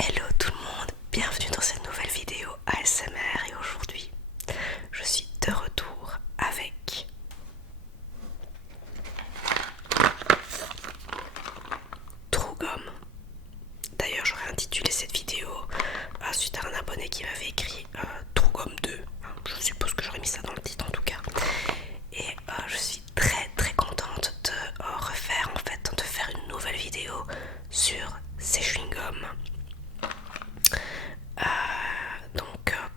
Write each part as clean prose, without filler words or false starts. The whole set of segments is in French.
Hello tout le monde, bienvenue dans cette nouvelle vidéo ASMR et aujourd'hui je suis de retour avec True Gum. D'ailleurs j'aurais intitulé cette vidéo suite à un abonné qui m'avait écrit True Gum 2. Je suppose que j'aurais mis ça dans le titre en tout cas. Et je suis très contente de refaire en fait, de faire une nouvelle vidéo sur ces chewing-gums.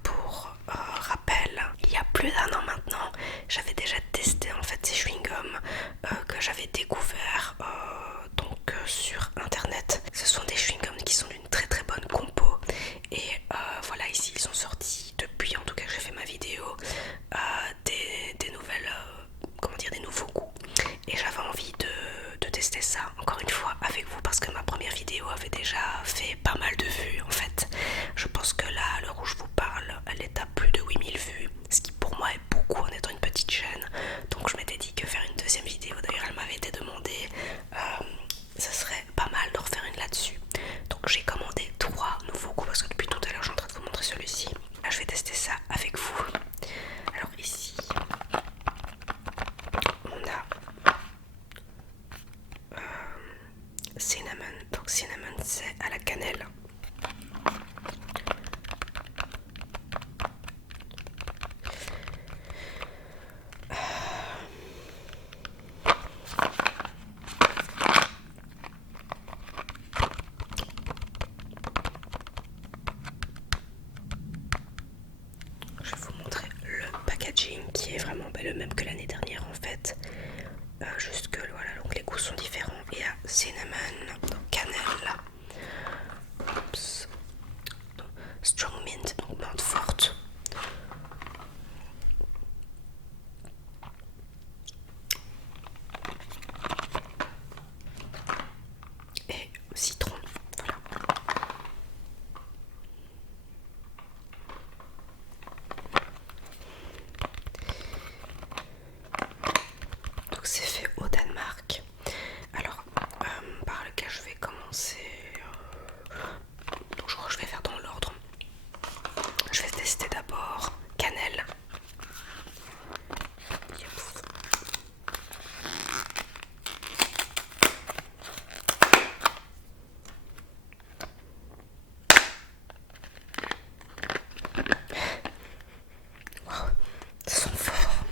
Pour rappel, il y a plus d'1 an maintenant, j'avais déjà testé en fait ces chewing-gums que j'avais découvert sur internet. Ce sont des chewing-gums qui sont d'une très bonne compo et voilà, ici ils sont sortis depuis en tout cas que j'ai fait ma vidéo des nouvelles, comment dire, des nouveaux goûts et j'avais envie de tester ça encore une fois avec vous parce que ma première vidéo avait déjà fait pas mal de vues en fait. Je pense que là, à l'heure où je vous parle, elle est à plus de 8000 vues, ce qui pour moi est beaucoup en étant une petite chaîne. Donc je m'étais dit que faire une deuxième vidéo, d'ailleurs elle m'avait été demandée, ce serait pas mal de refaire une là-dessus. Donc j'ai commandé 3 nouveaux goûts parce que depuis tout à l'heure je suis en train de vous montrer celui-ci. Là je vais tester ça avec vous. Alors ici, on a cinnamon. Donc cinnamon c'est à la cannelle. Je vais vous montrer le packaging qui est vraiment le même que l'année dernière en fait. Juste que voilà, donc les goûts sont différents. Il y a cinnamon, cannelle, oups, strong mint, donc menthe forte. Et citron, voilà. Donc c'est fait au Danemark. Alors par lequel je vais commencer, donc je crois que je vais faire dans l'ordre. Je vais tester d'abord cannelle. Wow, ça sent fort.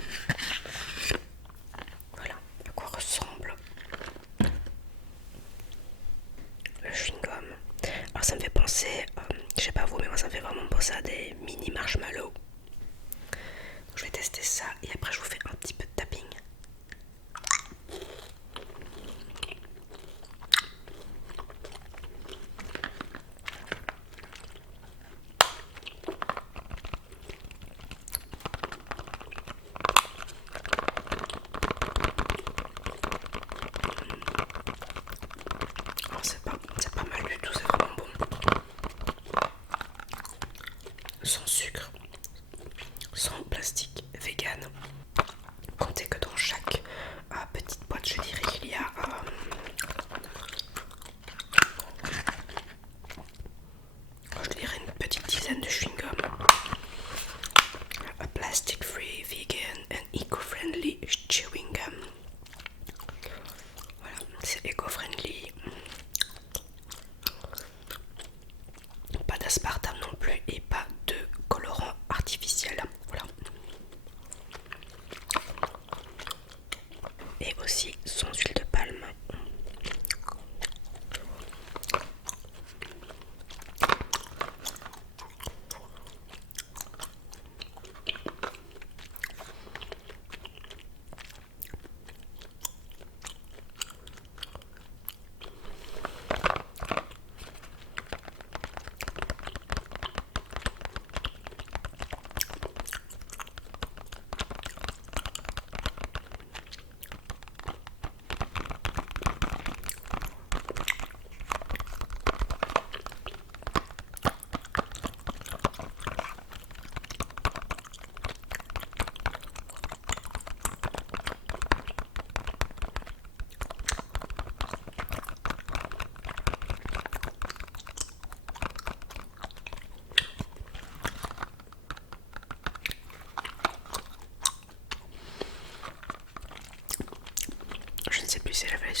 Voilà à quoi ressemble le chewing-gum. Alors ça me fait penser, je sais pas vous, mais moi ça me fait vraiment penser à des mini marshmallows. Donc je vais tester ça et après je vous fais un petit peu de tapping. Alors c'est pas mal du tout, c'est vraiment bon. Sans sucre, sans plastique, vegan. Comptez que dans chaque petite boîte, je dirais qu'il y a je dirais une petite dizaine de chewing-gum. A plastic free, vegan and eco-friendly chewing gum. Voilà, c'est éco-friendly. Pas d'aspartame non plus et pas de colorant artificiel. Voilà. Et aussi sans huile de palme.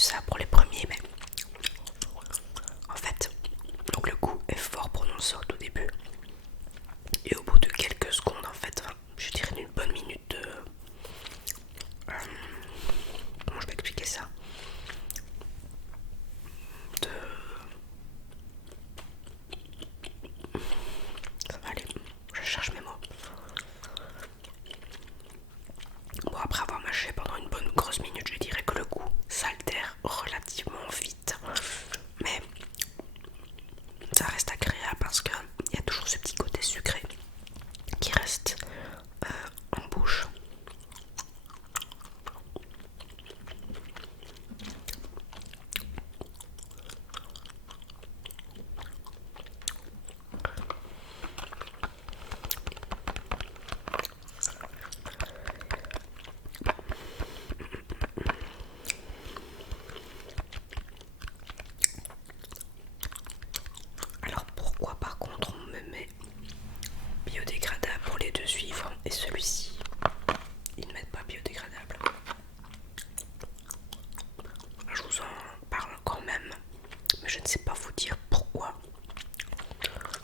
ça pour les premiers, mais en fait, donc le goût est fort prononcé au tout début. Et au bout de quelques secondes, en fait, enfin, je dirais d'une bonne minute de... comment je vais expliquer ça? De... Ça va aller, je cherche mes mots. Bon, après avoir mâché pendant une bonne grosse minute, je dirais que le goût s'altère relativement vite. Mais ça reste agréable parce qu'il y a toujours ce petit côté sucré qui reste en bouche. Alors pourquoi par contre on me met biodégradable pour les deux suivants et celui-ci ils ne mettent pas biodégradable? Je vous en parle quand même, mais je ne sais pas vous dire pourquoi.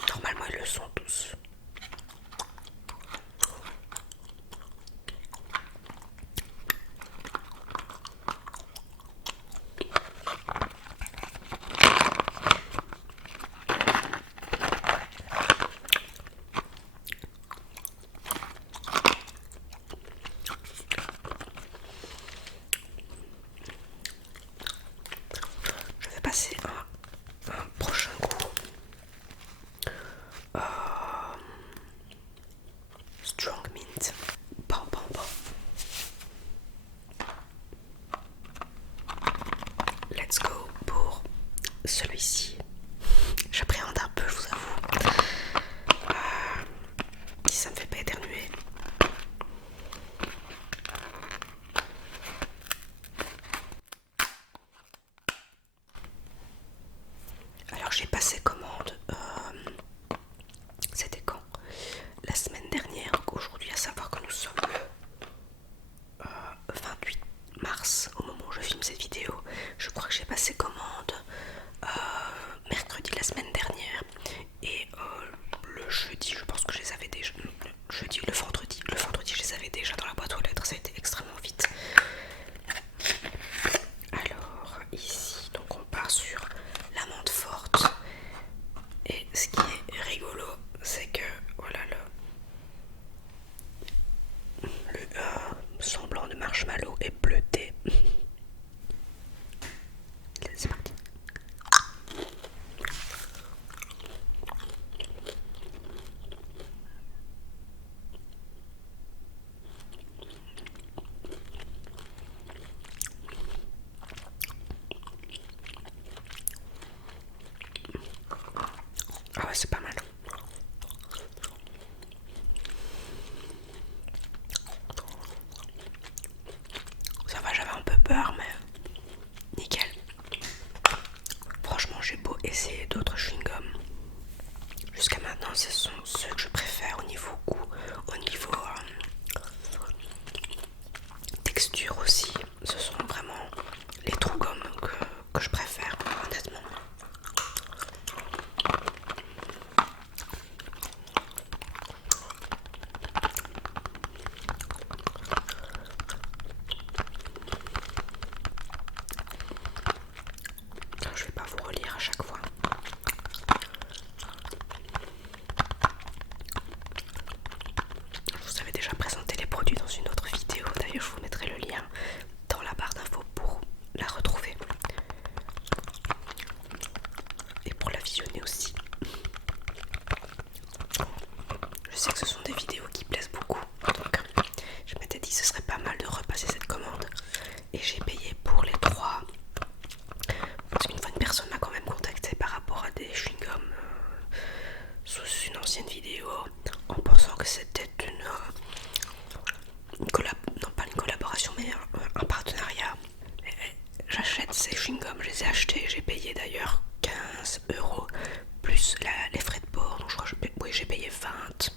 Normalement ils le sont tous. Je vais passer à un prochain goût. Strong mint. Bon. Let's go pour celui-ci. J'appréhende un peu, je vous avoue. Si ça me fait pas éternuer. Alors j'ai passé commande, c'était quand? La semaine dernière, donc aujourd'hui, à savoir que nous sommes le 28 mars au moment où je filme cette vidéo. Je crois que j'ai passé commande mercredi la semaine dernière et le jeudi, je pense que je les avais déjà. Le vendredi je les avais déjà dans la boîte aux lettres, ça a été extrêmement vite. Alors ici, donc on part sur l'amande forte. Et ce qui est rigolo, c'est que voilà le semblant de marshmallow est bleuté. C'est parti. Ah ouais, c'est pas mal. Ça va, j'avais un peu peur, mais nickel. Franchement, j'ai beau essayer d'autres chewing-gums. Jusqu'à maintenant, ce sont ceux que je préfère au niveau goût, au niveau texture aussi. Ce sont vraiment les trous gommes que je préfère, honnêtement. Je vais pas vous relire à chaque fois. Je vous avais déjà présenté les produits dans une autre vidéo, d'ailleurs je vous mettrai le lien dans la barre d'infos pour la retrouver et pour la visionner aussi. Je sais que ce sont des vidéos qui plaisent beaucoup, donc je m'étais dit que ce serait pas mal de repasser cette commande et j'ai payé pour les trois parce qu'une fois une personne m'a quand même contacté par rapport à des chewing-gums sous une ancienne vidéo en pensant que c'était non pas une collaboration mais un partenariat. J'achète ces chewing-gums, je les ai achetés, j'ai payé d'ailleurs 15 € plus les frais de port, donc je crois que j'ai payé 20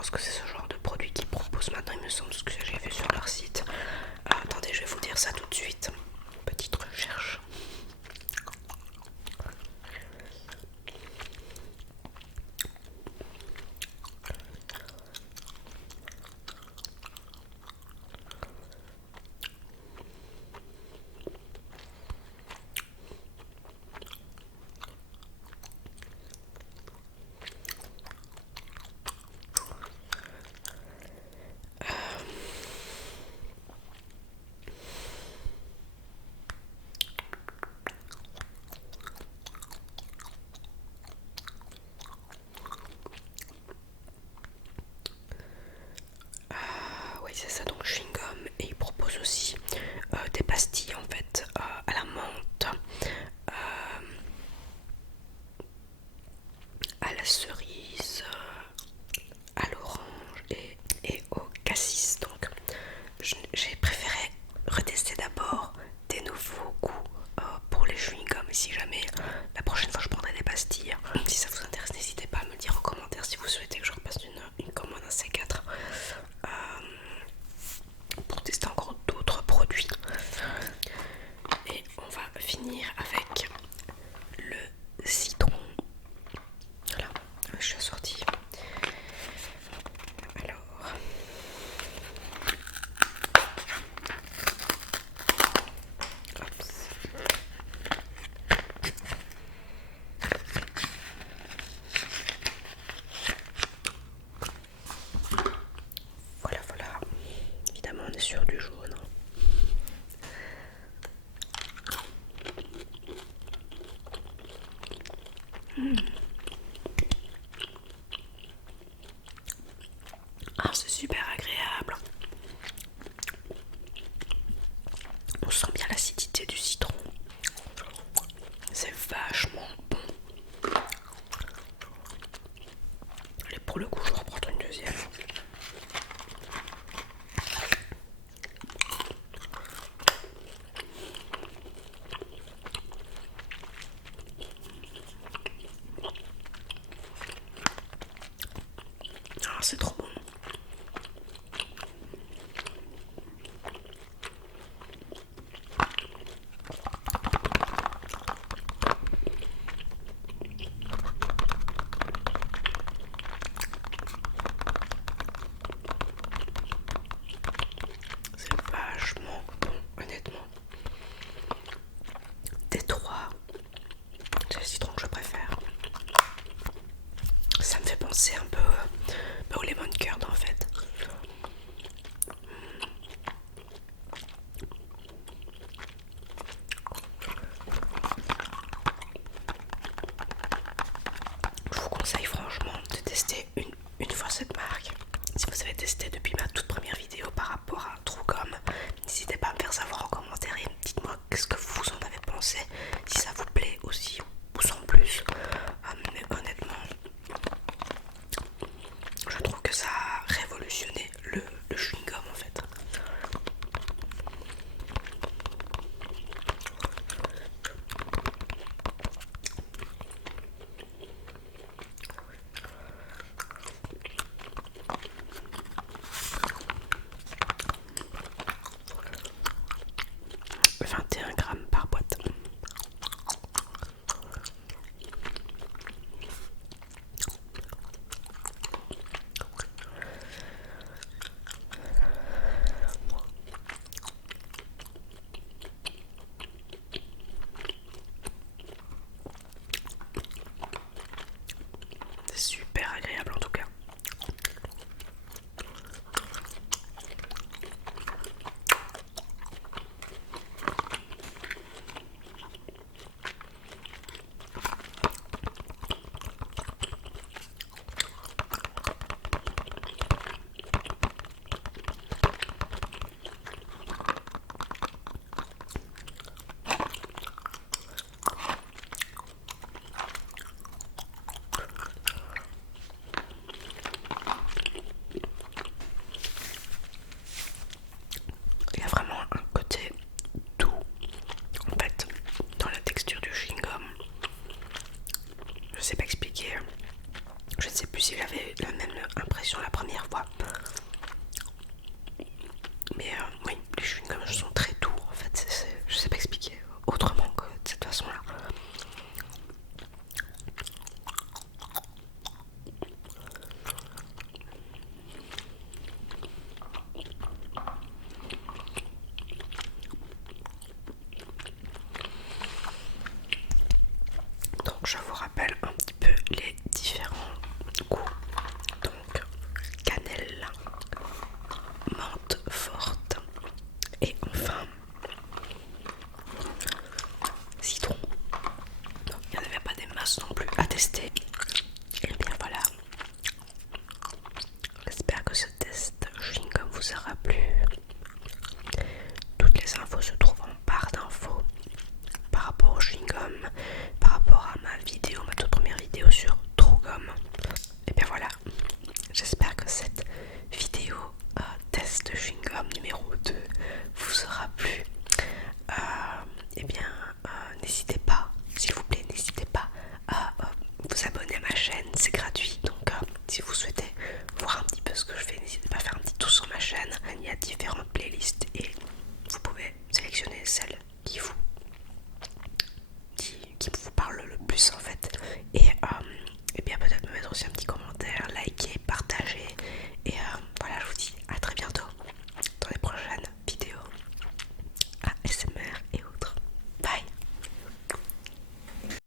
pense que c'est ce genre de produit qu'ils proposent maintenant, il me semble, ce que j'ai vu sur leur site. Attendez, je vais vous dire ça tout de suite. Petite recherche. Oui, c'est ça, donc chewing-gum, et ils proposent aussi des pastilles en fait à la menthe, à la cerise, à l'orange et au cassis. Donc j'ai préféré retester d'abord des nouveaux goûts pour les chewing-gums, et si jamais la prochaine fois je prendrai des pastilles. Si ça vous intéresse, n'hésitez pas à me le dire en commentaire si vous souhaitez que je repasse une commande à C4 pour tester encore d'autres produits. Et on va finir avec le citron. Voilà, je suis assortie. Alors, hop. Voilà, voilà. Évidemment, on est sur du jaune. Ah, c'est super agréable. On sent bien l'acidité du citron. C'est vachement bon. Allez, pour le coup, je vais reprendre une deuxième. Ah, c'est trop bon. C'est vachement bon, honnêtement. Des trois, c'est le citron que je préfère. Ça me fait penser un peu au lemon curd en fait. Je vous conseille franchement de tester une fois cette marque. Si vous avez testé depuis ma toute première vidéo par rapport à Truecom, n'hésitez pas à me faire savoir en commentaire et dites-moi qu'est-ce que vous en avez pensé, si ça vous plaît aussi ou sans plus. Mais honnêtement, je trouve que ça a révolutionné le chewing-gum en fait. « 21 grammes par boîte. » C'est super agréable en tout cas. première fois.